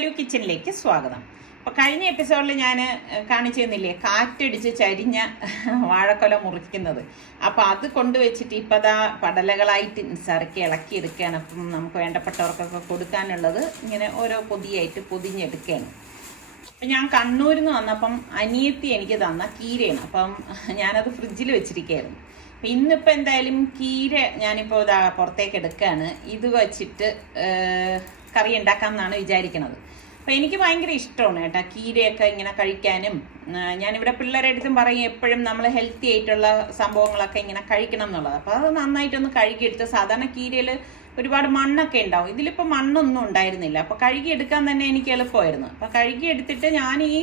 സലു കിച്ചണിലേക്ക് സ്വാഗതം. അപ്പോൾ കഴിഞ്ഞ എപ്പിസോഡിൽ ഞാൻ കാണിച്ചു തന്നില്ലേ കാറ്റടിച്ച് ചരിഞ്ഞ വാഴക്കൊല മുറിക്കുന്നത്. അപ്പോൾ അത് കൊണ്ടുവച്ചിട്ട് ഇപ്പോൾ അതാ പടലകളായിട്ട് നിസ്സാരക്കി ഇളക്കിയെടുക്കുകയാണ്. അപ്പം നമുക്ക് വേണ്ടപ്പെട്ടവർക്കൊക്കെ കൊടുക്കാനുള്ളത് ഇങ്ങനെ ഓരോ പൊതിയായിട്ട് പൊതിഞ്ഞെടുക്കുകയാണ്. അപ്പം ഞാൻ കണ്ണൂരിൽ നിന്ന് വന്നപ്പം അനിയത്തി എനിക്ക് തന്ന കീരയാണ്. അപ്പം ഞാനത് ഫ്രിഡ്ജിൽ വെച്ചിരിക്കുകയായിരുന്നു. അപ്പം ഇന്നിപ്പോൾ എന്തായാലും കീര ഞാനിപ്പോൾ ഇതാ പുറത്തേക്ക് എടുക്കുകയാണ്. ഇത് വച്ചിട്ട് കറി ഉണ്ടാക്കാമെന്നാണ് വിചാരിക്കുന്നത്. അപ്പോൾ എനിക്ക് ഭയങ്കര ഇഷ്ടമാണ് കേട്ടോ കീരയൊക്കെ ഇങ്ങനെ കഴിക്കാനും. ഞാനിവിടെ പിള്ളേരുടെ അടുത്തും പറയും എപ്പോഴും നമ്മൾ ഹെൽത്തി ആയിട്ടുള്ള സംഭവങ്ങളൊക്കെ ഇങ്ങനെ കഴിക്കണം എന്നുള്ളത്. അപ്പോൾ അത് നന്നായിട്ടൊന്ന് കഴുകിയെടുത്ത്, സാധാരണ കീരയിൽ ഒരുപാട് മണ്ണൊക്കെ ഉണ്ടാവും, ഇതിലിപ്പോൾ മണ്ണൊന്നും ഉണ്ടായിരുന്നില്ല. അപ്പോൾ കഴുകിയെടുക്കാൻ തന്നെ എനിക്ക് എളുപ്പമായിരുന്നു. അപ്പോൾ കഴുകിയെടുത്തിട്ട് ഞാൻ ഈ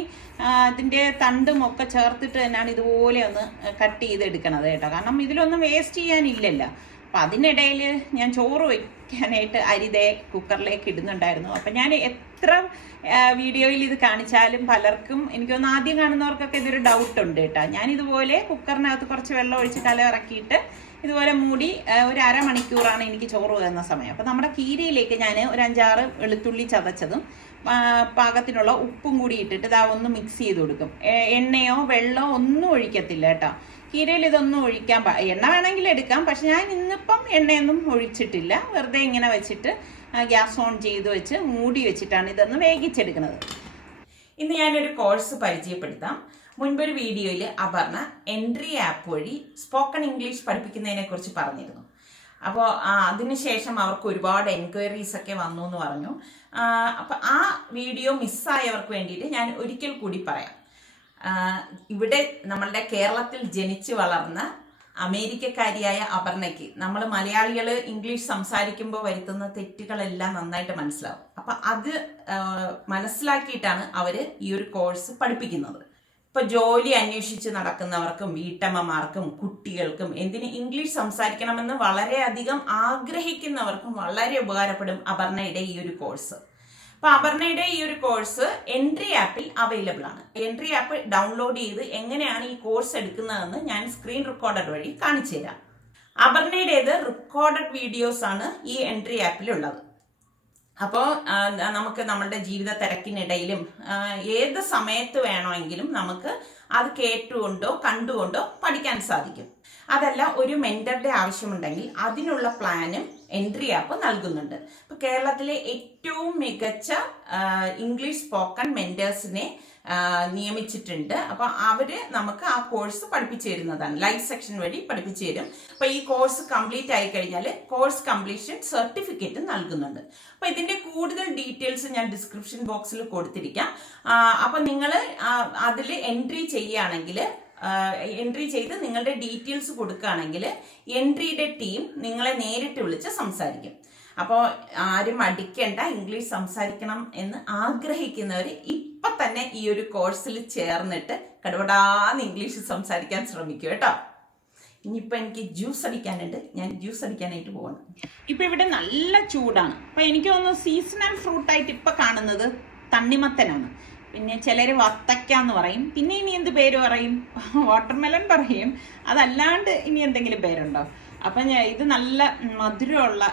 ഇതിൻ്റെ തണ്ടും ഒക്കെ ചേർത്തിട്ട് തന്നെയാണ് ഇതുപോലെ ഒന്ന് കട്ട് ചെയ്തെടുക്കണത് കേട്ടോ. കാരണം ഇതിലൊന്നും വേസ്റ്റ് ചെയ്യാനില്ലല്ലോ. അപ്പം അതിനിടയിൽ ഞാൻ ചോറ് വയ്ക്കാനായിട്ട് അരിതേ കുക്കറിലേക്ക് ഇടുന്നുണ്ടായിരുന്നു. അപ്പം ഞാൻ എത്ര വീഡിയോയിൽ ഇത് കാണിച്ചാലും പലർക്കും എനിക്കൊന്ന് ആദ്യം കാണുന്നവർക്കൊക്കെ ഇതൊരു ഡൗട്ടുണ്ട് കേട്ടോ. ഞാനിതുപോലെ കുക്കറിനകത്ത് കുറച്ച് വെള്ളം ഒഴിച്ച് കലയിറക്കിയിട്ട് ഇതുപോലെ മൂടി ഒരു അരമണിക്കൂറാണ് എനിക്ക് ചോറ് തന്ന സമയം. അപ്പം നമ്മുടെ കീരയിലേക്ക് ഞാൻ ഒരു 5-6 വെളുത്തുള്ളി ചതച്ചതും പാകത്തിനുള്ള ഉപ്പും കൂടി ഇട്ടിട്ട് ഇതാ ഒന്ന് മിക്സ് ചെയ്ത് കൊടുക്കും. എണ്ണയോ വെള്ളമോ ഒന്നും ഒഴിക്കത്തില്ല കേട്ടോ. കീരയിൽ ഇതൊന്നും ഒഴിക്കാൻ എണ്ണ വേണമെങ്കിൽ എടുക്കാം, പക്ഷെ ഞാൻ ഇന്നിപ്പം എണ്ണയൊന്നും ഒഴിച്ചിട്ടില്ല. വെറുതെ ഇങ്ങനെ വെച്ചിട്ട് ഗ്യാസ് ഓൺ ചെയ്ത് വെച്ച് മൂടി വെച്ചിട്ടാണ് ഇതൊന്ന് വേവിച്ചെടുക്കുന്നത്. ഇന്ന് ഞാനൊരു കോഴ്സ് പരിചയപ്പെടുത്താം. മുൻപൊരു വീഡിയോയിൽ അപർണ എൻട്രി ആപ്പ് വഴി സ്പോക്കൺ ഇംഗ്ലീഷ് പഠിപ്പിക്കുന്നതിനെ കുറിച്ച് പറഞ്ഞിരുന്നു. അപ്പോൾ അതിനുശേഷം അവർക്ക് ഒരുപാട് എൻക്വയറീസ് ഒക്കെ വന്നു എന്ന് പറഞ്ഞു. അപ്പം ആ വീഡിയോ മിസ്സായവർക്ക് വേണ്ടിയിട്ട് ഞാൻ ഒരിക്കൽ കൂടി പറയാം. ഇവിടെ നമ്മളുടെ കേരളത്തിൽ ജനിച്ചു വളർന്ന അമേരിക്കക്കാരിയായ അപർണയ്ക്ക് നമ്മൾ മലയാളികൾ ഇംഗ്ലീഷ് സംസാരിക്കുമ്പോൾ വരുത്തുന്ന തെറ്റുകളെല്ലാം നന്നായിട്ട് മനസ്സിലാവും. അപ്പം അത് മനസ്സിലാക്കിയിട്ടാണ് അവർ ഈ ഒരു കോഴ്സ് പഠിപ്പിക്കുന്നത്. ഇപ്പൊ ജോലി അന്വേഷിച്ച് നടക്കുന്നവർക്കും വീട്ടമ്മമാർക്കും കുട്ടികൾക്കും എന്തിന് ഇംഗ്ലീഷ് സംസാരിക്കണമെന്ന് വളരെയധികം ആഗ്രഹിക്കുന്നവർക്കും വളരെ ഉപകാരപ്പെടും അപർണയുടെ ഈ ഒരു കോഴ്സ്. അപ്പൊ അപർണയുടെ ഈ ഒരു കോഴ്സ് എൻട്രി ആപ്പിൽ അവൈലബിൾ ആണ്. എൻട്രി ആപ്പ് ഡൗൺലോഡ് ചെയ്ത് എങ്ങനെയാണ് ഈ കോഴ്സ് എടുക്കുന്നതെന്ന് ഞാൻ സ്ക്രീൻ റെക്കോർഡർ വഴി കാണിച്ചു തരാം. അപർണയുടേത് റെക്കോർഡഡ് വീഡിയോസ് ആണ് ഈ എൻട്രി ആപ്പിലുള്ളത്. അപ്പോൾ നമുക്ക് നമ്മളുടെ ജീവിത തിരക്കിനിടയിലും ഏത് സമയത്ത് വേണമെങ്കിലും നമുക്ക് അത് കേട്ടുകൊണ്ടോ കണ്ടുകൊണ്ടോ പഠിക്കാൻ സാധിക്കും. അതല്ല ഒരു മെന്ററുടെ ആവശ്യമുണ്ടെങ്കിൽ അതിനുള്ള പ്ലാനും എൻട്രി ആപ്പ് നൽകുന്നുണ്ട്. ഇപ്പോൾ കേരളത്തിലെ ഏറ്റവും മികച്ച ഇംഗ്ലീഷ് സ്പോക്കൺ മെന്റേഴ്സിനെ നിയമിച്ചിട്ടുണ്ട്. അപ്പോൾ അവര് നമുക്ക് ആ കോഴ്സ് പഠിപ്പിച്ചു തരുന്നതാണ്. ലൈവ് സെക്ഷൻ വഴി പഠിപ്പിച്ചു തരും. അപ്പോൾ ഈ കോഴ്സ് കംപ്ലീറ്റ് ആയി കഴിഞ്ഞാൽ കോഴ്സ് കംപ്ലീഷൻ സർട്ടിഫിക്കറ്റ് നൽകുന്നുണ്ട്. അപ്പോൾ ഇതിന്റെ കൂടുതൽ ഡീറ്റെയിൽസ് ഞാൻ ഡിസ്ക്രിപ്ഷൻ ബോക്സിൽ കൊടുത്തിരിക്കാം. അപ്പോൾ നിങ്ങൾ അതിൽ എൻട്രി ചെയ്യുകയാണെങ്കിൽ, എൻട്രി ചെയ്ത് നിങ്ങളുടെ ഡീറ്റെയിൽസ് കൊടുക്കുകയാണെങ്കിൽ എൻട്രിയുടെ ടീം നിങ്ങളെ നേരിട്ട് വിളിച്ച് സംസാരിക്കും. അപ്പോൾ ആരും അടിക്കേണ്ട, ഇംഗ്ലീഷ് സംസാരിക്കണം എന്ന് ആഗ്രഹിക്കുന്നവർ ഇപ്പം തന്നെ ഈ ഒരു കോഴ്സിൽ ചേർന്നിട്ട് കടപടാന്ന് ഇംഗ്ലീഷ് സംസാരിക്കാൻ ശ്രമിക്കും കേട്ടോ. ഇനിയിപ്പോൾ എനിക്ക് ജ്യൂസ് അടിക്കാനുണ്ട്, ഞാൻ ജ്യൂസ് അടിക്കാനായിട്ട് പോകണം. ഇപ്പം ഇവിടെ നല്ല ചൂടാണ്. അപ്പം എനിക്ക് തോന്നുന്നു സീസണൽ ഫ്രൂട്ടായിട്ട് ഇപ്പം കാണുന്നത് തണ്ണിമത്തനാണ്. പിന്നെ ചിലർ വത്തക്കാന്ന് പറയും. പിന്നെ ഇനി എന്ത് പേര് പറയും? വാട്ടർമെലൺ പറയും. അതല്ലാണ്ട് ഇനി എന്തെങ്കിലും പേരുണ്ടോ? അപ്പം ഇത് നല്ല മധുരമുള്ള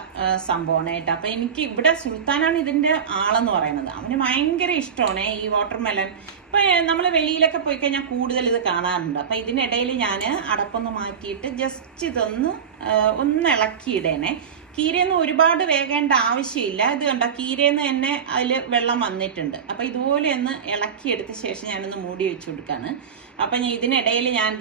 സംഭവമാണ് കേട്ടോ. അപ്പം എനിക്ക് ഇവിടെ സുൽത്താനാണ് ഇതിൻ്റെ ആളെന്ന് പറയുന്നത്. അവന് ഭയങ്കര ഇഷ്ടമാണ് ഈ വാട്ടർമെലൺ. ഇപ്പം നമ്മൾ വെളിയിലൊക്കെ പോയി കഴിഞ്ഞാൽ കൂടുതൽ ഇത് കാണാറുണ്ട്. അപ്പം ഇതിനിടയിൽ ഞാൻ അടപ്പൊന്ന് മാറ്റിയിട്ട് ജസ്റ്റ് ഇതൊന്ന് ഇളക്കിയിടേണേ. കീരയൊന്നും ഒരുപാട് വേകേണ്ട ആവശ്യമില്ല. ഇത് കണ്ടോ, കീരയെന്ന് തന്നെ അതിൽ വെള്ളം വന്നിട്ടുണ്ട്. അപ്പം ഇതുപോലെ ഒന്ന് ഇളക്കിയെടുത്ത ശേഷം ഞാനൊന്ന് മൂടി വെച്ച് കൊടുക്കുകയാണ്. അപ്പം ഇതിനിടയിൽ ഞാൻ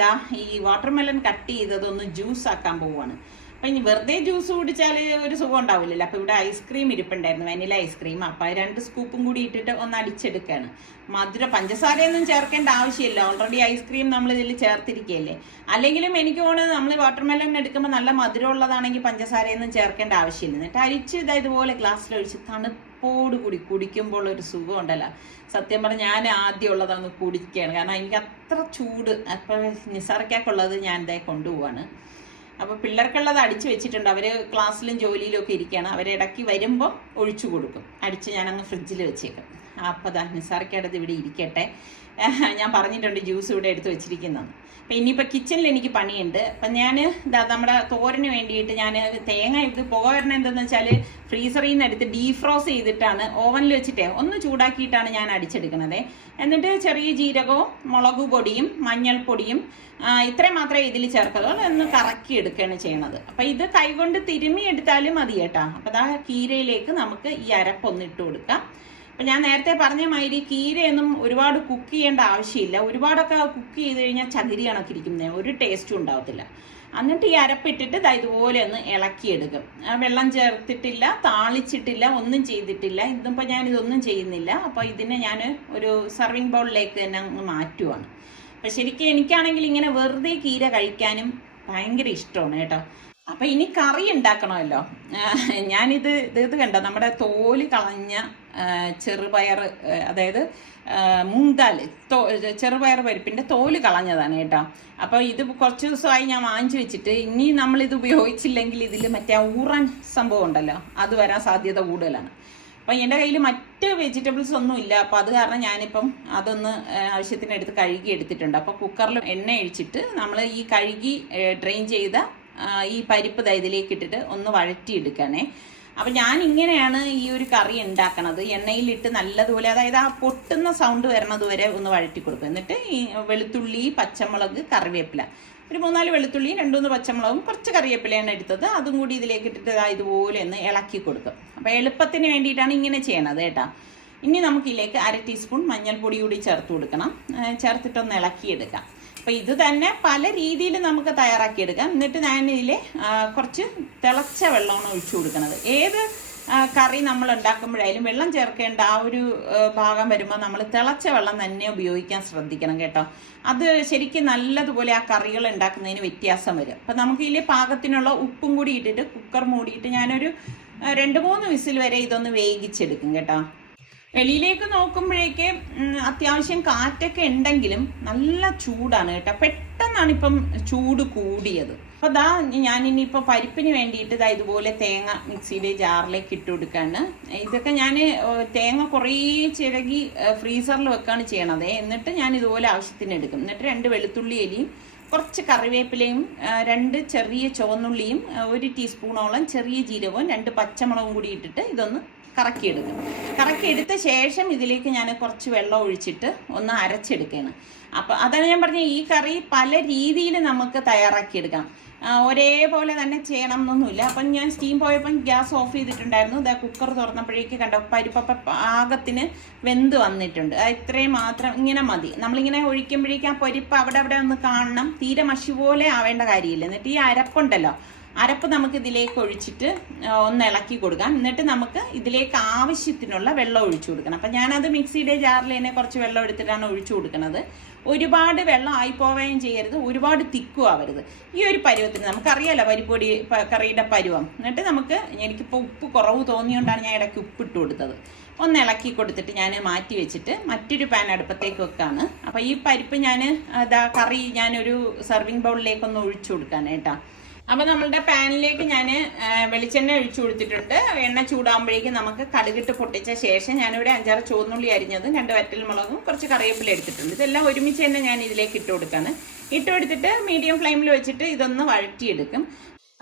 ഈ വാട്ടർമെലൺ കട്ട് ചെയ്തതൊന്ന് ജ്യൂസ് ആക്കാൻ പോവുകയാണ്. അപ്പം ഇനി വെറുതെ ജ്യൂസ് കുടിച്ചാൽ ഒരു സുഖം ഉണ്ടാവില്ലല്ലോ. അപ്പം ഇവിടെ ഐസ്ക്രീം ഇരിപ്പുണ്ടായിരുന്നു, വെനില ഐസ്ക്രീം. അപ്പം 2 സ്കൂപ്പും കൂടി ഇട്ടിട്ട് ഒന്ന് അടിച്ചെടുക്കുകയാണ്. പഞ്ചസാരയൊന്നും ചേർക്കേണ്ട ആവശ്യമില്ല, ഓൾറെഡി ഐസ്ക്രീം നമ്മൾ ഇതിൽ ചേർത്തിരിക്കുകയല്ലേ. അല്ലെങ്കിലും എനിക്ക് തോന്നുന്നത് നമ്മൾ വാട്ടർമെലൺ എടുക്കുമ്പോൾ നല്ല മധുരമുള്ളതാണെങ്കിൽ പഞ്ചസാരയൊന്നും ചേർക്കേണ്ട ആവശ്യമില്ല. എന്നിട്ട് അരിച്ച് ഇതുപോലെ ഗ്ലാസ്സിലൊഴിച്ച് തണുപ്പോട് കൂടി കുടിക്കുമ്പോൾ ഒരു സുഖം ഉണ്ടല്ലോ. സത്യം പറഞ്ഞാൽ ഞാൻ ആദ്യം ഉള്ളതൊന്ന് കുടിക്കുകയാണ്. കാരണം എനിക്ക് അത്ര ചൂട്. അപ്പം നിസാർക്കാക്കുള്ളത് ഞാൻ കൊണ്ടുപോവാണ്. അപ്പോൾ പിള്ളേർക്കുള്ളത് അടിച്ചു വെച്ചിട്ടുണ്ട്. അവർ ക്ലാസ്സിലും ജോലിയിലും ഒക്കെ ഇരിക്കുകയാണ്. അവരിടയ്ക്ക് വരുമ്പം ഒഴിച്ചു കൊടുക്കും. അടിച്ച് ഞാനങ്ങ് ഫ്രിഡ്ജിൽ വെച്ചേക്കും. അപ്പോൾ അതാ നിസാർക്കടുത്ത് ഇവിടെ ഇരിക്കട്ടെ. ഞാൻ പറഞ്ഞിട്ടുണ്ട് ജ്യൂസ് ഇവിടെ എടുത്ത് വെച്ചിരിക്കുന്നത്. അപ്പം ഇനിയിപ്പോൾ കിച്ചണിൽ എനിക്ക് പണിയുണ്ട്. അപ്പം ഞാൻ നമ്മുടെ തോരന് വേണ്ടിയിട്ട് ഞാൻ തേങ്ങ ഇത് പുക വരണം എന്തെന്ന് വെച്ചാൽ ഫ്രീസറിൽ നിന്ന് എടുത്ത് ഡീഫ്രോസ് ചെയ്തിട്ടാണ് ഓവനിൽ വെച്ചിട്ടേ ഒന്ന് ചൂടാക്കിയിട്ടാണ് ഞാൻ അടിച്ചെടുക്കുന്നത്. എന്നിട്ട് ചെറിയ ജീരകവും മുളക് പൊടിയും മഞ്ഞൾപ്പൊടിയും ഇത്രയും മാത്രമേ ഇതിൽ ചേർക്കത്തുള്ളൂ. ഒന്ന് കറക്കി എടുക്കുകയാണ് ചെയ്യണത്. അപ്പം ഇത് കൈകൊണ്ട് തിരുമ്മി എടുത്താലും മതി കേട്ടോ. അപ്പം അതാ കീരയിലേക്ക് നമുക്ക് ഈ അരപ്പൊന്ന് ഇട്ട് കൊടുക്കാം. അപ്പം ഞാൻ നേരത്തെ പറഞ്ഞ മാതിരി കീരയൊന്നും ഒരുപാട് കുക്ക് ചെയ്യേണ്ട ആവശ്യമില്ല. ഒരുപാടൊക്കെ കുക്ക് ചെയ്ത് കഴിഞ്ഞാൽ ചകിരി കണക്കിരിക്കുന്നത് ഒരു ടേസ്റ്റും ഉണ്ടാവത്തില്ല. എന്നിട്ട് ഈ അരപ്പിട്ടിട്ട് ഇതുപോലെ ഒന്ന് ഇളക്കിയെടുക്കും. വെള്ളം ചേർത്തിട്ടില്ല, താളിച്ചിട്ടില്ല, ഒന്നും ചെയ്തിട്ടില്ല. ഇതിപ്പോൾ ഞാനിതൊന്നും ചെയ്യുന്നില്ല. അപ്പോൾ ഇതിനെ ഞാൻ ഒരു സർവിങ് ബൗളിലേക്ക് തന്നെ അങ്ങ് മാറ്റുവാണ്. അപ്പം ശരിക്കും എനിക്കാണെങ്കിൽ ഇങ്ങനെ വെറുതെ കീര കഴിക്കാനും ഭയങ്കര ഇഷ്ടമാണ് കേട്ടോ. അപ്പം ഇനി കറി ഉണ്ടാക്കണമല്ലോ. ഇത് കണ്ടോ, നമ്മുടെ തോല് കളഞ്ഞ ചെറുപയർ, അതായത് മൂങ്ദാൽ, ചെറുപയർ പരിപ്പിൻ്റെ തോല് കളഞ്ഞതാണ് കേട്ടോ. അപ്പോൾ ഇത് കുറച്ച് ദിവസമായി ഞാൻ വാങ്ങിച്ചു വെച്ചിട്ട് ഇനി നമ്മളിത് ഉപയോഗിച്ചില്ലെങ്കിൽ ഇതിൽ മറ്റേ ഊറാൻ സംഭവം ഉണ്ടല്ലോ, അത് വരാൻ സാധ്യത കൂടുതലാണ്. അപ്പം എൻ്റെ കയ്യിൽ മറ്റ് വെജിറ്റബിൾസ് ഒന്നും ഇല്ല. അപ്പോൾ അത് കാരണം ഞാനിപ്പം അതൊന്ന് ആവശ്യത്തിനെടുത്ത് കഴുകി എടുത്തിട്ടുണ്ട്. അപ്പോൾ കുക്കറിൽ എണ്ണ ഒഴിച്ചിട്ട് നമ്മൾ ഈ കഴുകി ഡ്രെയിൻ ചെയ്ത ഈ പരിപ്പ് ഇതിലേക്ക് ഇട്ടിട്ട് ഒന്ന് വഴറ്റിയെടുക്കണേ. അപ്പം ഞാൻ ഇങ്ങനെയാണ് ഈ ഒരു കറി ഉണ്ടാക്കണത്. എണ്ണയിലിട്ട് നല്ലതുപോലെ, അതായത് ആ പൊട്ടുന്ന സൗണ്ട് വരണത് വരെ ഒന്ന് വഴറ്റി കൊടുക്കും. എന്നിട്ട് ഈ വെളുത്തുള്ളി, പച്ചമുളക്, കറിവേപ്പില, ഒരു 3-4 വെളുത്തുള്ളി, 2-3 പച്ചമുളകും കുറച്ച് കറിവേപ്പിലയാണ് എടുത്തത്. അതും കൂടി ഇതിലേക്ക് ഇട്ടിട്ട് ഇതുപോലെ ഒന്ന് ഇളക്കി കൊടുക്കും. അപ്പം എളുപ്പത്തിന് വേണ്ടിയിട്ടാണ് ഇങ്ങനെ ചെയ്യണത് കേട്ടോ. ഇനി നമുക്കിതിലേക്ക് 1/2 ടീസ്പൂൺ മഞ്ഞൾപ്പൊടി കൂടി ചേർത്ത് കൊടുക്കണം. ചേർത്തിട്ടൊന്ന് ഇളക്കിയെടുക്കാം. അപ്പോൾ ഇത് തന്നെ പല രീതിയിൽ നമുക്ക് തയ്യാറാക്കിയെടുക്കാം. എന്നിട്ട് ഞാനിതിൽ കുറച്ച് തിളച്ച വെള്ളമാണ് ഒഴിച്ചു കൊടുക്കുന്നത്. ഏത് കറി നമ്മൾ ഉണ്ടാക്കുമ്പോഴായാലും വെള്ളം ചേർക്കേണ്ട ആ ഒരു ഭാഗം വരുമ്പോൾ നമ്മൾ തിളച്ച വെള്ളം തന്നെ ഉപയോഗിക്കാൻ ശ്രദ്ധിക്കണം കേട്ടോ. അത് ശരിക്കും നല്ലതുപോലെ ആ കറികൾ ഉണ്ടാക്കുന്നതിന് വ്യത്യാസം വരും. അപ്പം നമുക്കിതിൽ പാകത്തിനുള്ള ഉപ്പും കൂടി ഇട്ടിട്ട് കുക്കർ മൂടിയിട്ട് ഞാനൊരു 2-3 വിസിൽ വരെ ഇതൊന്ന് വേവിച്ചെടുക്കും കേട്ടോ. വെളിയിലേക്ക് നോക്കുമ്പോഴേക്ക് അത്യാവശ്യം കാറ്റൊക്കെ ഉണ്ടെങ്കിലും നല്ല ചൂടാണ് കേട്ടോ. പെട്ടെന്നാണ് ഇപ്പം ചൂട് കൂടിയത്. അപ്പോൾ ഞാനിനിയിപ്പോൾ പരിപ്പിന് വേണ്ടിയിട്ട് ഇതുപോലെ തേങ്ങ മിക്സിയുടെ ജാറിലേക്ക് ഇട്ട് കൊടുക്കുകയാണ്. ഇതൊക്കെ ഞാൻ തേങ്ങ കുറേ ചിരകി ഫ്രീസറിൽ വെക്കുകയാണ് ചെയ്യണത്. എന്നിട്ട് ഞാൻ ഇതുപോലെ ആവശ്യത്തിന് എടുക്കും. എന്നിട്ട് 2 വെളുത്തുള്ളി അരിയും കുറച്ച് കറിവേപ്പിലയും 2 ചെറിയ ചുവന്നുള്ളിയും 1 ടീസ്പൂണോളം ചെറിയ ജീരകവും 2 പച്ചമുളകും കൂടി ഇട്ടിട്ട് ഇതൊന്ന് കറക്കിയെടുക്കും. കറക്കിയെടുത്ത ശേഷം ഇതിലേക്ക് ഞാൻ കുറച്ച് വെള്ളം ഒഴിച്ചിട്ട് ഒന്ന് അരച്ചെടുക്കുകയാണ്. അപ്പം അതാണ് ഞാൻ പറഞ്ഞത്, ഈ കറി പല രീതിയിൽ നമുക്ക് തയ്യാറാക്കിയെടുക്കാം. ഒരേപോലെ തന്നെ ചെയ്യണം എന്നൊന്നുമില്ല. അപ്പം ഞാൻ സ്റ്റീം പോയപ്പം ഗ്യാസ് ഓഫ് ചെയ്തിട്ടുണ്ടായിരുന്നു. കുക്കർ തുറന്നപ്പോഴേക്ക് കണ്ടോ പരിപ്പൊക്കെ പാകത്തിന് വെന്ത് വന്നിട്ടുണ്ട്. ഇത്രയും മാത്രം ഇങ്ങനെ മതി. നമ്മളിങ്ങനെ ഒഴിക്കുമ്പോഴേക്കും ആ പരിപ്പ് അവിടെ ഒന്ന് കാണണം. തീരെ മഷി പോലെ ആവേണ്ട കാര്യമില്ല. എന്നിട്ട് ഈ അരപ്പ് നമുക്ക് ഇതിലേക്ക് ഒഴിച്ചിട്ട് ഒന്ന് ഇളക്കി കൊടുക്കാം. എന്നിട്ട് നമുക്ക് ഇതിലേക്ക് ആവശ്യത്തിനുള്ള വെള്ളം ഒഴിച്ചു കൊടുക്കണം. അപ്പം ഞാനത് മിക്സിയുടെ ജാറിൽ തന്നെ കുറച്ച് വെള്ളം എടുത്തിട്ടാണ് ഒഴിച്ചു കൊടുക്കുന്നത്. ഒരുപാട് വെള്ളം ആയിപ്പോവുകയും ചെയ്യരുത്, ഒരുപാട് തിക്കും ആവരുത്. ഈ ഒരു പരുവത്തിന് നമുക്കറിയാലോ പരിപ്പൊടി കറിയുടെ പരുവം. എന്നിട്ട് എനിക്കിപ്പോൾ ഉപ്പ് കുറവ് തോന്നിയോണ്ടാണ് ഞാൻ ഇടയ്ക്ക് ഉപ്പിട്ട് കൊടുത്തത്. ഒന്ന് ഇളക്കി കൊടുത്തിട്ട് ഞാൻ മാറ്റി വെച്ചിട്ട് മറ്റൊരു പാൻ അടുപ്പത്തേക്ക് വെക്കാണ്. അപ്പോൾ ഈ പരിപ്പ് കറി ഞാനൊരു സർവിങ് ബൗളിലേക്കൊന്ന് ഒഴിച്ചു കൊടുക്കാൻ കേട്ടോ. അപ്പോൾ നമ്മളുടെ പാനിലേക്ക് ഞാൻ വെളിച്ചെണ്ണ ഒഴിച്ചു കൊടുത്തിട്ടുണ്ട്. എണ്ണ ചൂടാകുമ്പോഴേക്കും നമുക്ക് കടുകിട്ട് പൊട്ടിച്ച ശേഷം ഞാനിവിടെ 5-6 ചുവന്നുള്ളി അരിഞ്ഞതും 2 വറ്റൽമുളകും കുറച്ച് കറിവേപ്പില എടുത്തിട്ടുണ്ട്. ഇതെല്ലാം ഒരുമിച്ച് തന്നെ ഞാൻ ഇതിലേക്ക് ഇട്ട് കൊടുക്കുകയാണ്. ഇട്ട് കൊടുത്തിട്ട് മീഡിയം ഫ്ലെയിമിൽ വെച്ചിട്ട് ഇതൊന്ന് വഴറ്റിയെടുക്കും.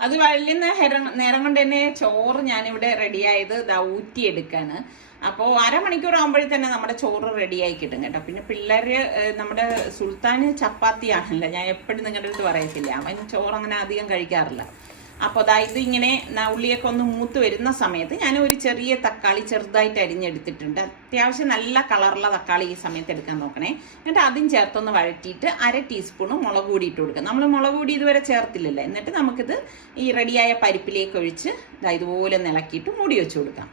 അത് വഴലുന്ന നേരം കൊണ്ട് തന്നെ ചോറ് ഞാനിവിടെ റെഡിയായത് ഊറ്റിയെടുക്കാണ്. അപ്പോൾ അരമണിക്കൂർ ആകുമ്പോഴേ തന്നെ നമ്മുടെ ചോറ് റെഡിയായി കിട്ടും കേട്ടോ. പിന്നെ പിള്ളേര് നമ്മുടെ സുൽത്താന് ചപ്പാത്തിയാണല്ലോ, ഞാൻ എപ്പോഴും നിങ്ങളുടെ അടുത്ത് പറയത്തില്ല, അവൻ ചോറ് അങ്ങനെ അധികം കഴിക്കാറില്ല. അപ്പോൾ ഇത് ഇങ്ങനെ ഉള്ളിയൊക്കെ ഒന്ന് മൂത്ത് വരുന്ന സമയത്ത് ഞാൻ ഒരു ചെറിയ തക്കാളി ചെറുതായിട്ട് അരിഞ്ഞെടുത്തിട്ടുണ്ട്. അത്യാവശ്യം നല്ല കളറുള്ള തക്കാളി ഈ സമയത്ത് എടുക്കാൻ നോക്കണേ. എന്നിട്ട് അതും ചേർത്തൊന്ന് വഴറ്റിയിട്ട് 1/2 ടീസ്പൂൺ മുളക് പൊടി ഇട്ട് കൊടുക്കുക. നമ്മൾ മുളക് പൊടി ഇതുവരെ ചേർത്തില്ലല്ലോ. എന്നിട്ട് നമുക്കിത് ഈ റെഡിയായ പരിപ്പിലേക്ക് ഒഴിച്ച് ഇതുപോലെ ഇളക്കിയിട്ട് മൂടി വെച്ച് കൊടുക്കാം.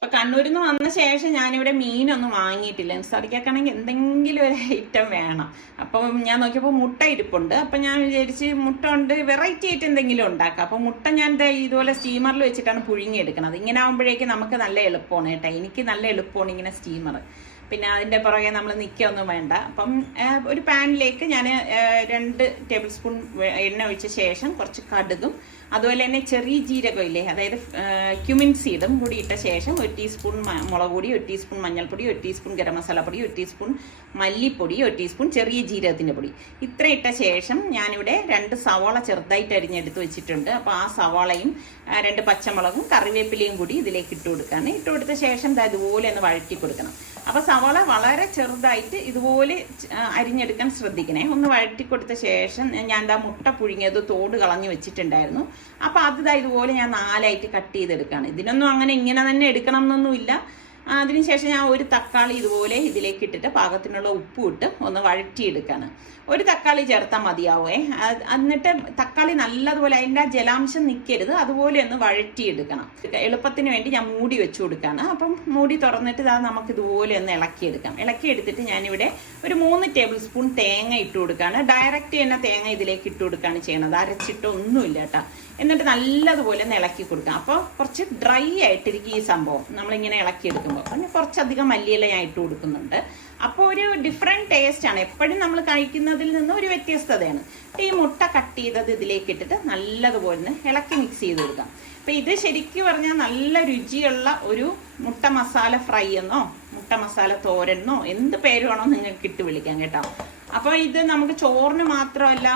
അപ്പൊ കണ്ണൂരിൽ നിന്ന് വന്ന ശേഷം ഞാനിവിടെ മീനൊന്നും വാങ്ങിയിട്ടില്ല. നിസ്സാറിക്കാണെങ്കിൽ എന്തെങ്കിലും ഒരു ഐറ്റം വേണം. അപ്പം ഞാൻ നോക്കിയപ്പോൾ മുട്ട ഇരിപ്പുണ്ട്. അപ്പം ഞാൻ വിചാരിച്ച് മുട്ട കൊണ്ട് വെറൈറ്റി ആയിട്ട് എന്തെങ്കിലും ഉണ്ടാക്കാം. അപ്പം മുട്ട ഞാൻ ഇതുപോലെ സ്റ്റീമറിൽ വെച്ചിട്ടാണ് പുഴുങ്ങിയെടുക്കുന്നത്. ഇങ്ങനെ ആകുമ്പോഴേക്കും നമുക്ക് നല്ല എളുപ്പമാണ് കേട്ടോ. എനിക്ക് നല്ല എളുപ്പമാണ് ഇങ്ങനെ സ്റ്റീമർ. പിന്നെ അതിൻ്റെ പുറകെ നമ്മൾ നിൽക്കുകയൊന്നും വേണ്ട. അപ്പം ഒരു പാനിലേക്ക് ഞാൻ 2 ടേബിൾ സ്പൂൺ എണ്ണ ഒഴിച്ച ശേഷം കുറച്ച് കടുകും അതുപോലെ തന്നെ ചെറിയ ജീരകം ഇല്ലേ, അതായത് ക്യുമിൻ സീഡും കൂടി ഇട്ട ശേഷം 1 ടീസ്പൂൺ മുളക് പൊടി, 1 ടീസ്പൂൺ മഞ്ഞൾപ്പൊടി, 1 ടീസ്പൂൺ ഗരം മസാല പൊടി, 1 ടീസ്പൂൺ മല്ലിപ്പൊടി, 1 ടീസ്പൂൺ ചെറിയ ജീരകത്തിൻ്റെ പൊടി, ഇത്ര ഇട്ട ശേഷം ഞാനിവിടെ 2 സവാള ചെറുതായിട്ട് അരിഞ്ഞെടുത്ത് വെച്ചിട്ടുണ്ട്. അപ്പോൾ ആ സവാളയും 2 പച്ചമുളകും കറിവേപ്പിലയും കൂടി ഇതിലേക്ക് ഇട്ട് കൊടുക്കുകയാണ്. ഇട്ട് കൊടുത്ത ശേഷം ഇതുപോലെ ഒന്ന് വഴറ്റി കൊടുക്കണം. അപ്പോൾ സവാള വളരെ ചെറുതായിട്ട് ഇതുപോലെ അരിഞ്ഞെടുക്കാൻ ശ്രദ്ധിക്കണേ. ഒന്ന് വഴറ്റി കൊടുത്ത ശേഷം ഞാൻ മുട്ട പുഴുങ്ങിയത് തോട് കളഞ്ഞു വെച്ചിട്ടുണ്ടായിരുന്നു. അപ്പോൾ അത് ഇതുപോലെ ഞാൻ 4ആയിട്ട് കട്ട് ചെയ്തെടുക്കുകയാണ്. ഇതിനൊന്നും അങ്ങനെ ഇങ്ങനെ തന്നെ എടുക്കണം എന്നൊന്നുമില്ല. അതിനുശേഷം ഞാൻ ഒരു തക്കാളി ഇതുപോലെ ഇതിലേക്ക് ഇട്ടിട്ട് പാകത്തിനുള്ള ഉപ്പും ഇട്ട് ഒന്ന് വഴറ്റിയെടുക്കുകയാണ്. ഒരു തക്കാളി ചേർത്താൽ മതിയാവേ. എന്നിട്ട് തക്കാളി നല്ലതുപോലെ അതിൻ്റെ ആ ജലാംശം നിൽക്കരുത്, അതുപോലെ ഒന്ന് വഴറ്റിയെടുക്കണം. എളുപ്പത്തിന് വേണ്ടി ഞാൻ മൂടി വെച്ച് കൊടുക്കുകയാണ്. അപ്പം മൂടി തുറന്നിട്ട് നമുക്ക് ഇതുപോലെ ഒന്ന് ഇളക്കിയെടുക്കാം. ഇളക്കിയെടുത്തിട്ട് ഞാനിവിടെ ഒരു 3 ടേബിൾ സ്പൂൺ തേങ്ങ ഇട്ട് കൊടുക്കുകയാണ്. ഡയറക്റ്റ് തന്നെ തേങ്ങ ഇതിലേക്ക് ഇട്ട് കൊടുക്കുകയാണ് ചെയ്യണത്, അരച്ചിട്ടൊന്നുമില്ല കേട്ടോ. എന്നിട്ട് നല്ലതുപോലെ ഒന്ന് ഇളക്കി കൊടുക്കാം. അപ്പോൾ കുറച്ച് ഡ്രൈ ആയിട്ടിരിക്കും ഈ സംഭവം നമ്മളിങ്ങനെ ഇളക്കിയെടുക്കുമ്പോൾ. പിന്നെ കുറച്ചധികം മല്ലിയില ഞാൻ ഇട്ട് കൊടുക്കുന്നുണ്ട്. അപ്പോൾ ഒരു ഡിഫറെൻറ്റ് ടേസ്റ്റാണ്. എപ്പോഴും നമ്മൾ കഴിക്കുന്നതിൽ നിന്ന് ഒരു വ്യത്യസ്തതയാണ്. ഈ മുട്ട കട്ട് ചെയ്തത് ഇതിലേക്ക് ഇട്ടിട്ട് നല്ലതുപോലെ ഇളക്കി മിക്സ് ചെയ്ത് കൊടുക്കാം. അപ്പോൾ ഇത് ശരിക്കും പറഞ്ഞാൽ നല്ല രുചിയുള്ള ഒരു മുട്ട മസാല ഫ്രൈ എന്നോ മുട്ട മസാല തോരനോ എന്ത് പേര് വേണോ നിങ്ങൾക്ക് ഇട്ട് വിളിക്കാം കേട്ടോ. അപ്പോൾ ഇത് നമുക്ക് ചോറിന് മാത്രമല്ല,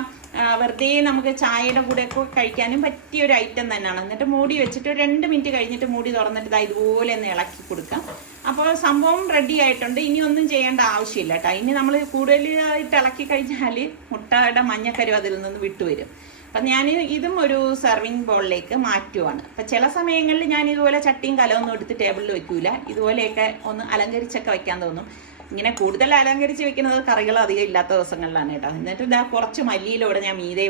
വെറുതെ നമുക്ക് ചായയുടെ കൂടെയൊക്കെ കഴിക്കാനും പറ്റിയ ഒരു ഐറ്റം തന്നെയാണ്. എന്നിട്ട് മൂടി വെച്ചിട്ട് 2 മിനിറ്റ് കഴിഞ്ഞിട്ട് മൂടി തുറന്നിട്ട് ഇതുപോലെ ഒന്ന് ഇളക്കി കൊടുക്കാം. അപ്പോൾ സംഭവം റെഡി ആയിട്ടുണ്ട്. ഇനി ഒന്നും ചെയ്യേണ്ട ആവശ്യമില്ല കേട്ടോ. ഇനി നമ്മൾ കൂടുതലായിട്ട് ഇളക്കി കഴിഞ്ഞാൽ മുട്ടയുടെ മഞ്ഞക്കരു അതിൽ നിന്ന് വിട്ടുവരും. അപ്പം ഞാൻ ഇതും ഒരു സെർവിങ് ബോളിലേക്ക് മാറ്റുവാണ്. അപ്പം ചില സമയങ്ങളിൽ ഞാൻ ഇതുപോലെ ചട്ടിയും കലമൊന്നും എടുത്ത് ടേബിളിൽ വെക്കൂല. ഇതുപോലെയൊക്കെ ഒന്ന് അലങ്കരിച്ചൊക്കെ വെക്കാൻ തോന്നും. ഇങ്ങനെ കൂടുതൽ അലങ്കരിച്ച് വെക്കുന്നത് കറികൾ അധികം ഇല്ലാത്ത ദിവസങ്ങളിലാണ് കേട്ടോ. എന്നിട്ട് കുറച്ച് മല്ലിയിലൂടെ ഞാൻ മീതെ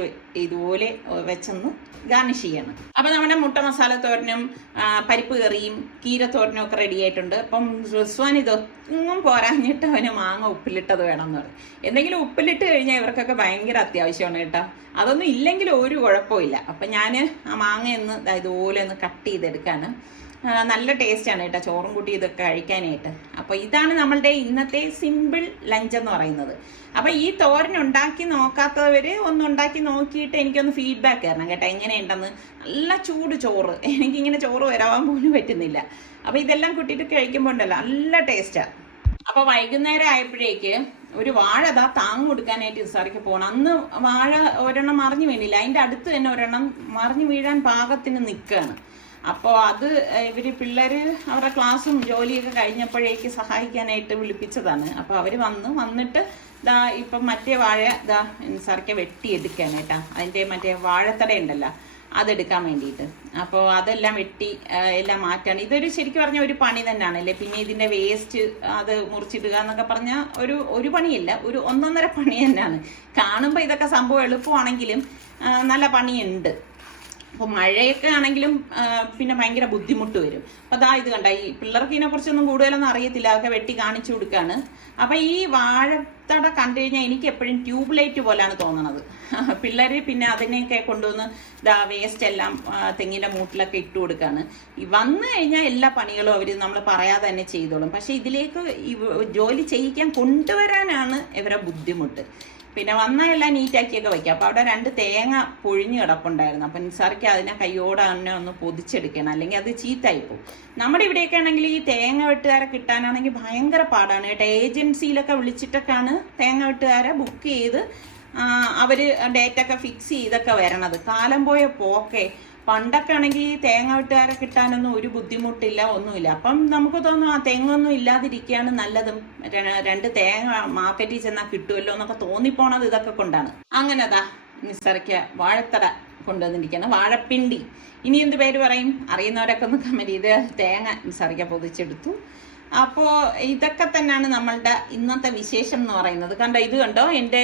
ഇതുപോലെ വെച്ചൊന്ന് ഗാർണിഷ് ചെയ്യണം. അപ്പം നമ്മുടെ മുട്ട മസാല തോരനും പരിപ്പ് കറിയും കീരത്തോരനും ഒക്കെ റെഡി ആയിട്ടുണ്ട്. അപ്പം റിസ്വാൻ ഇതൊന്നും പോരാഞ്ഞിട്ട് അവന് മാങ്ങ ഉപ്പിലിട്ടത് വേണം എന്ന് പറയും. എന്തെങ്കിലും ഉപ്പിലിട്ട് കഴിഞ്ഞാൽ ഇവർക്കൊക്കെ ഭയങ്കര അത്യാവശ്യമാണ് കേട്ടോ. അതൊന്നും ഇല്ലെങ്കിൽ ഒരു കുഴപ്പമില്ല. അപ്പം ഞാൻ ആ മാങ്ങയൊന്ന് ഇതുപോലെ ഒന്ന് കട്ട് ചെയ്തെടുക്കാണ്. നല്ല ടേസ്റ്റാണ് കേട്ടോ ചോറും കൂട്ടി ഇതൊക്കെ കഴിക്കാനായിട്ട്. അപ്പോൾ ഇതാണ് നമ്മളുടെ ഇന്നത്തെ സിമ്പിൾ ലഞ്ച് എന്ന് പറയുന്നത്. അപ്പോൾ ഈ തോരൻ ഉണ്ടാക്കി നോക്കാത്തവർ ഒന്നുണ്ടാക്കി നോക്കിയിട്ട് എനിക്കൊന്ന് ഫീഡ്ബാക്ക് തരണം കേട്ടോ, എങ്ങനെയുണ്ടെന്ന്. നല്ല ചൂട് ചോറ്, എനിക്കിങ്ങനെ ചോറ് വരാൻ പോലും പറ്റുന്നില്ല. അപ്പോൾ ഇതെല്ലാം കൂട്ടിയിട്ട് കഴിക്കുമ്പോൾ ഉണ്ടല്ലോ നല്ല ടേസ്റ്റാണ്. അപ്പോൾ വൈകുന്നേരം ആയപ്പോഴേക്ക് ഒരു വാഴ താങ്ങ് കൊടുക്കാനായിട്ട് സാറിക്ക് പോകണം. അന്ന് വാഴ ഒരെണ്ണം മറിഞ്ഞു വീണില്ല, അതിൻ്റെ അടുത്ത് തന്നെ ഒരെണ്ണം മറിഞ്ഞു വീഴാൻ പാകത്തിന് നിൽക്കുകയാണ്. അപ്പോൾ അത് ഇവർ പിള്ളേർ അവരുടെ ക്ലാസ്സും ജോലിയൊക്കെ കഴിഞ്ഞപ്പോഴേക്ക് സഹായിക്കാനായിട്ട് വിളിപ്പിച്ചതാണ്. അപ്പോൾ അവർ വന്നിട്ട് ഇപ്പം മറ്റേ വാഴ സാറിക്ക് വെട്ടിയെടുക്കുകയാണ് കേട്ടോ. അതിൻ്റെ മറ്റേ വാഴത്തട ഉണ്ടല്ലോ അതെടുക്കാൻ വേണ്ടിയിട്ട്. അപ്പോൾ അതെല്ലാം വെട്ടി എല്ലാം മാറ്റാണ്. ഇതൊരു ശരിക്കും പറഞ്ഞാൽ ഒരു പണി തന്നെയാണല്ലേ. പിന്നെ ഇതിൻ്റെ വേസ്റ്റ് അത് മുറിച്ചിടുക എന്നൊക്കെ പറഞ്ഞാൽ ഒരു പണിയല്ല, ഒരു 1.5 പണി തന്നെയാണ്. കാണുമ്പോൾ ഇതൊക്കെ സംഭവം എളുപ്പമാണെങ്കിലും നല്ല പണിയുണ്ട്. അപ്പോൾ മഴയൊക്കെ ആണെങ്കിലും പിന്നെ ഭയങ്കര ബുദ്ധിമുട്ട് വരും. അപ്പോൾ ഇത് കണ്ട, ഈ പിള്ളേർക്ക് ഇതിനെക്കുറിച്ചൊന്നും കൂടുതലൊന്നും അറിയത്തില്ല, അതൊക്കെ വെട്ടി കാണിച്ചു കൊടുക്കുകയാണ്. അപ്പോൾ ഈ വാഴത്തട കണ്ടു കഴിഞ്ഞാൽ എനിക്ക് എപ്പോഴും ട്യൂബ് ലൈറ്റ് പോലാണ് തോന്നണത്. പിള്ളേർ പിന്നെ അതിനെയൊക്കെ കൊണ്ടുവന്ന് വേസ്റ്റ് എല്ലാം തെങ്ങിൻ്റെ മൂട്ടിലൊക്കെ ഇട്ട് കൊടുക്കുകയാണ്. വന്നു കഴിഞ്ഞാൽ എല്ലാ പണികളും അവർ നമ്മൾ പറയാതെ തന്നെ ചെയ്തോളും. പക്ഷേ ഇതിലേക്ക് ജോലി ചെയ്യിക്കാൻ കൊണ്ടുവരാനാണ് ഇവരെ ബുദ്ധിമുട്ട്. പിന്നെ വന്നാൽ എല്ലാം നീറ്റാക്കിയൊക്കെ വയ്ക്കാം. അപ്പോൾ അവിടെ 2 തേങ്ങ പൊഴിഞ്ഞ് കിടപ്പുണ്ടായിരുന്നു. അപ്പം നിസാർക്ക് അതിനെ കയ്യോടെ തന്നെ ഒന്ന് പൊതിച്ചെടുക്കണം, അല്ലെങ്കിൽ അത് ചീത്തായിപ്പോവും. നമ്മുടെ ഇവിടെയൊക്കെ ആണെങ്കിൽ ഈ തേങ്ങ വെട്ടുകാരെ കിട്ടാനാണെങ്കിൽ ഭയങ്കര പാടാണ് കേട്ടോ. ഏജൻസിയിലൊക്കെ വിളിച്ചിട്ടൊക്കെയാണ് തേങ്ങ വെട്ടുകാരെ ബുക്ക് ചെയ്ത് അവർ ഡേറ്റൊക്കെ ഫിക്സ് ചെയ്തൊക്കെ വരണത്. കാലം പോയ പോക്കെ. പണ്ടൊക്കെ ആണെങ്കിൽ തേങ്ങ വെട്ടുകാരെ കിട്ടാനൊന്നും ഒരു ബുദ്ധിമുട്ടില്ല, ഒന്നുമില്ല. അപ്പം നമുക്ക് തോന്നും ആ തെങ്ങൊന്നും ഇല്ലാതിരിക്കുകയാണ് നല്ലതും, 2 തേങ്ങ മാർക്കറ്റിൽ ചെന്നാൽ കിട്ടുമല്ലോ എന്നൊക്കെ തോന്നിപ്പോണത് ഇതൊക്കെ കൊണ്ടാണ്. അങ്ങനെ നിസ്സറിക്ക വാഴത്തട കൊണ്ടുവന്നിരിക്കുകയാണ്, വാഴപ്പിണ്ടി. ഇനി എന്ത് പേര് പറയും അറിയുന്നവരൊക്കെ ഒന്ന് കമന്റ് ചെയ്ത്. തേങ്ങ നിസ്സറിക്ക പൊതിച്ചെടുത്തു. അപ്പോൾ ഇതൊക്കെ തന്നെയാണ് നമ്മളുടെ ഇന്നത്തെ വിശേഷം എന്ന് പറയുന്നത്. കണ്ടോ, ഇത് കണ്ടോ, എൻ്റെ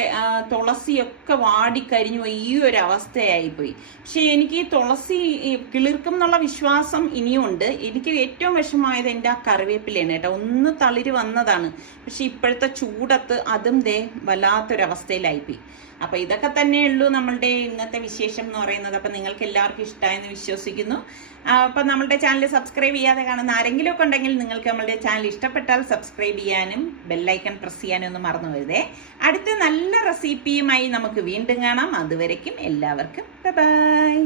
തുളസിയൊക്കെ വാടിക്കരിഞ്ഞു ഈ ഒരു അവസ്ഥയായിപ്പോയി. പക്ഷെ എനിക്ക് ഈ തുളസി കിളിർക്കും എന്നുള്ള വിശ്വാസം ഇനിയും ഉണ്ട്. എനിക്ക് ഏറ്റവും വിഷമമായത് എൻ്റെ ആ കറിവേപ്പിലയാണ് കേട്ടോ. ഒന്ന് തളിര് വന്നതാണ്, പക്ഷെ ഇപ്പോഴത്തെ ചൂടത്ത് അതും വല്ലാത്തൊരവസ്ഥയിലായിപ്പോയി. അപ്പോൾ ഇതൊക്കെ തന്നെയുള്ളൂ നമ്മളുടെ ഇന്നത്തെ വിശേഷം എന്ന് പറയുന്നത്. അപ്പം നിങ്ങൾക്ക് എല്ലാവർക്കും ഇഷ്ടമായെന്ന് വിശ്വസിക്കുന്നു. അപ്പം നമ്മളുടെ ചാനൽ സബ്സ്ക്രൈബ് ചെയ്യാതെ കാണുന്ന ആരെങ്കിലും ഒക്കെ ഉണ്ടെങ്കിൽ നിങ്ങൾക്ക് നമ്മളുടെ ചാനൽ ചാനൽ ഇഷ്ടപ്പെട്ടാൽ സബ്സ്ക്രൈബ് ചെയ്യാനും ബെല്ലൈക്കൺ പ്രസ് ചെയ്യാനും ഒന്നും മറന്നു വരുതേ. അടുത്ത നല്ല റെസിപ്പിയുമായി നമുക്ക് വീണ്ടും കാണാം. അതുവരയ്ക്കും എല്ലാവർക്കും ബൈ.